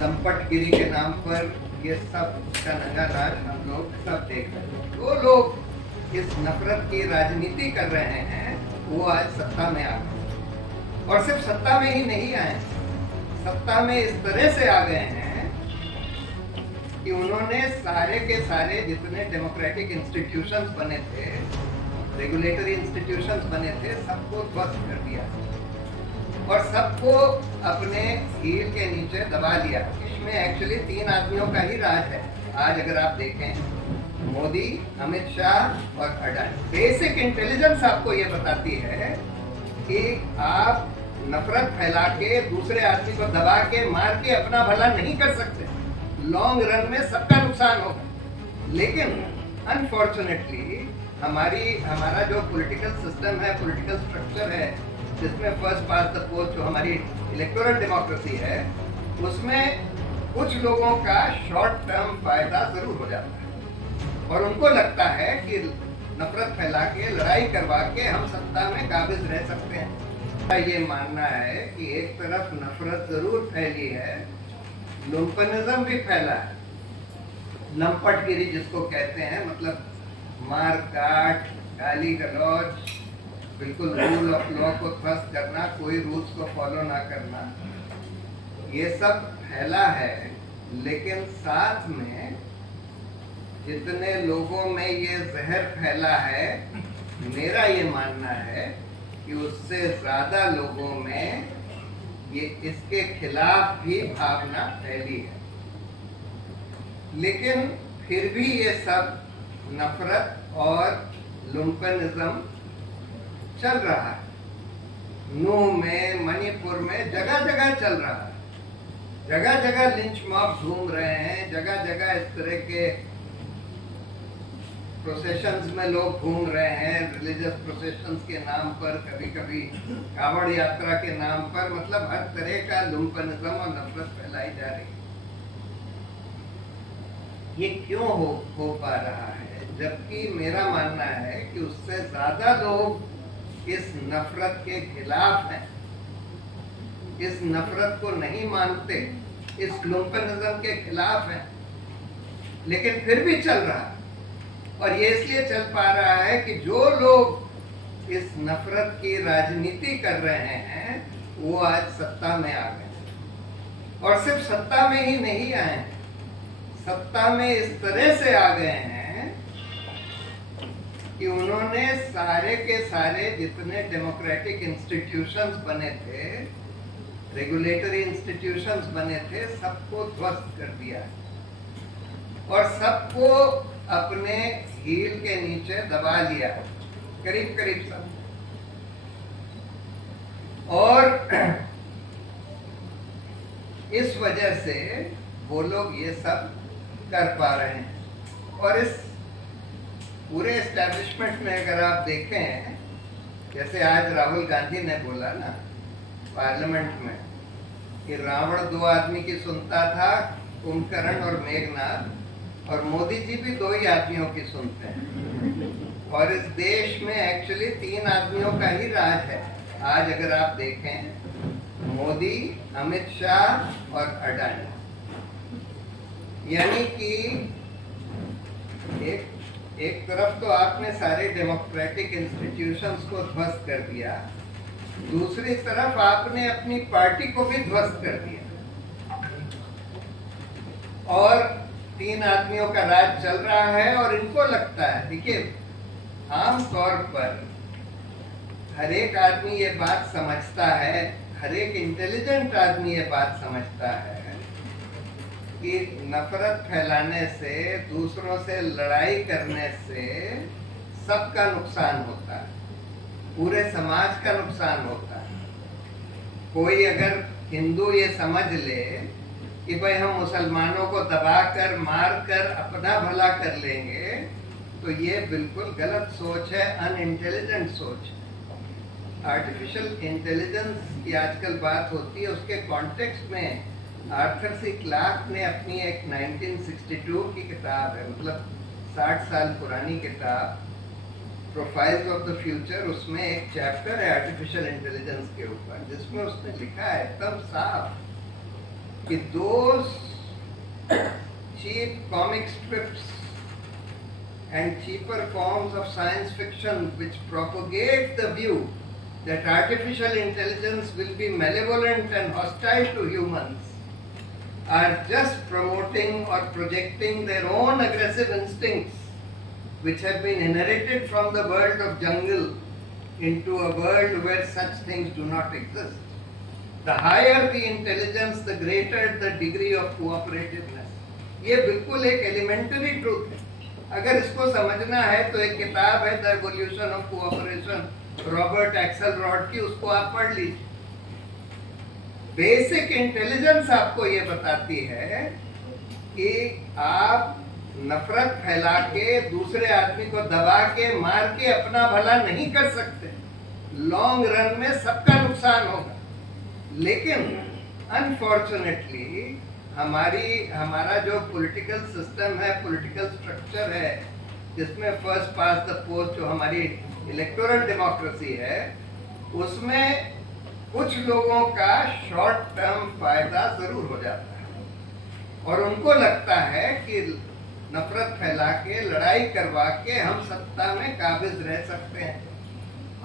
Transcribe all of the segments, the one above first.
संपटगिरी के नाम पर ये सब का नंगा नाच हम लोग सब देख रहे हैं। वो लोग इस नफरत की राजनीति कर रहे हैं, वो आज सत्ता में आ गए और सिर्फ सत्ता में ही नहीं आए, सत्ता में इस तरह से आ गए हैं कि उन्होंने सारे के सारे जितने डेमोक्रेटिक इंस्टीट्यूशंस बने थे, रेगुलेटरी इंस्टीट्यूशंस बने थे, सबको ध्वस्त कर दिया और सबको अपने हील के नीचे दबा लिया। इसमें एक्चुअली 3 आदमियों का ही राज है। आज अगर आप देखें, मोदी, अमित शाह और अडानी। बेसिक इंटेलिजेंस आपको ये बताती है कि आप नफरत फैला के दूसरे आदमी को दबा के मार के अपना भला नहीं कर सकते। लॉन्ग रन में सबका नुकसान होगा। लेकिन अनफॉर्चुनेटली हमारा जो पॉलिटिकल सिस्टम है, पॉलिटिकल स्ट्रक्चर है, जिसमें फर्स्ट पास्ट द पोस्ट जो हमारी इलेक्टोरल डेमोक्रेसी है, उसमें कुछ लोगों का शॉर्ट टर्म फायदा जरूर हो जाता है और उनको लगता है कि नफरत फैला के, लड़ाई करवा के हम सत्ता में काबिज रह सकते हैं। ये मानना है कि एक तरफ नफरत जरूर फैली है, लुम्पनिज्म भी फैला है। लंपटगिरी जिसको कहते हैं, मतलब मार काट, गाली गलौज, बिल्कुल रूल ऑफ लॉ को ध्वस्त करना, कोई रूल्स को फॉलो ना करना, ये सब फैला है। लेकिन साथ में जितने लोगों में ये जहर फैला है, मेरा ये मानना है कि उससे ज्यादा लोगों में ये इसके खिलाफ भी भावना फैली है। लेकिन फिर भी ये सब नफरत और लुम्पनिज्म चल रहा है। नूह में, मणिपुर में जगह जगह चल रहा है। जगह जगह लिंच मॉब घूम रहे हैं, जगह जगह इस तरह के प्रोसेशंस में लोग घूम रहे हैं, रिलीजियस प्रोसेशंस के नाम पर, कभी कभी कावड़ यात्रा के नाम पर, मतलब हर तरह का लुम्पनिज्म और नफरत फैलाई जा रही है। ये क्यों हो पा रहा है? जबकि मेरा मानना है कि उससे ज्यादा लोग इस नफरत के खिलाफ हैं, इस नफरत को नहीं मानते, इस लुम्पनिज्म के खिलाफ हैं, लेकिन फिर भी चल रहा है। और ये इसलिए चल पा रहा है कि जो लोग इस नफरत की राजनीति कर रहे हैं, वो आज सत्ता में आ गए और सिर्फ सत्ता में ही नहीं आए, सत्ता में इस तरह से आ गए हैं कि उन्होंने सारे के सारे जितने डेमोक्रेटिक इंस्टीट्यूशंस बने थे, रेगुलेटरी इंस्टीट्यूशंस बने थे, सबको ध्वस्त कर दिया और सबको अपने हील के नीचे दबा लिया, करीब करीब सब। और इस वजह से वो लोग ये सब कर पा रहे हैं। और इस पूरे एस्टैब्लिशमेंट में अगर आप देखें, जैसे आज राहुल गांधी ने बोला ना पार्लियामेंट में कि रावण 2 आदमी की सुनता था, कुंभकर्ण और मेघनाथ, और मोदी जी भी 2 ही आदमियों की सुनते हैं। और इस देश में एक्चुअली 3 आदमियों का ही राज है। आज अगर आप देखें, मोदी, अमित शाह और अडानी, यानी कि एक तरफ तो आपने सारे डेमोक्रेटिक इंस्टीट्यूशंस को ध्वस्त कर दिया, दूसरी तरफ आपने अपनी पार्टी को भी ध्वस्त कर दिया और 3 आदमियों का राज चल रहा है। और इनको लगता है, देखिए, आम तौर पर हर एक आदमी ये बात समझता है, हर एक इंटेलिजेंट आदमी ये बात समझता है कि नफरत फैलाने से, दूसरों से लड़ाई करने से सबका नुकसान होता है, पूरे समाज का नुकसान होता है। कोई अगर हिंदू ये समझ ले कि भाई हम मुसलमानों को दबाकर, मारकर अपना भला कर लेंगे, तो ये बिल्कुल गलत सोच है, अनइंटेलिजेंट सोच। आर्टिफिशियल इंटेलिजेंस की आजकल बात होती है, उसके कॉन्टेक्स्ट में आर्थर सी क्लार्क ने अपनी एक 1962 की किताब है, मतलब 60 साल पुरानी किताब, प्रोफाइल्स ऑफ द फ्यूचर, उसमें एक चैप्टर है आर्टिफिशियल इंटेलिजेंस के ऊपर, जिसमें उसने लिखा है एकदम साफ कि those cheap comic strips and cheaper forms of science fiction which propagate the view that artificial intelligence will be malevolent and hostile to humans are just promoting or projecting their own aggressive instincts which have been inherited from the world of jungle into a world where such things do not exist. The higher the intelligence, the greater the degree of cooperativeness. ये बिल्कुल एक elementary truth है. अगर इसको समझना है तो एक किताब है the evolution of cooperation, Robert Axelrod की, उसको आप पढ़ लीजिए. बेसिक इंटेलिजेंस आपको ये बताती है कि आप नफरत फैला के दूसरे आदमी को दबा के मार के अपना भला नहीं कर सकते. लॉन्ग रन में सबका नुकसान होगा. लेकिन अनफॉर्चुनेटली हमारा जो पॉलिटिकल सिस्टम है, पॉलिटिकल स्ट्रक्चर है, जिसमें फर्स्ट पास द पोस्ट जो हमारी इलेक्टोरल डेमोक्रेसी है, उसमें कुछ लोगों का शॉर्ट टर्म फायदा जरूर हो जाता है और उनको लगता है कि नफरत फैला के, लड़ाई करवा के हम सत्ता में काबिज रह सकते हैं,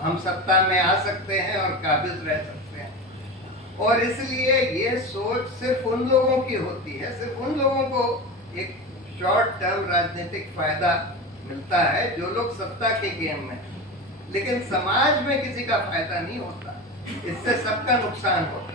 हम सत्ता में आ सकते हैं और काबिज रह सकते हैं. और इसलिए ये सोच सिर्फ उन लोगों की होती है, सिर्फ उन लोगों को एक शॉर्ट टर्म राजनीतिक फायदा मिलता है जो लोग सत्ता के गेम में. लेकिन समाज में किसी का फायदा नहीं होता, इससे सबका नुकसान होता है.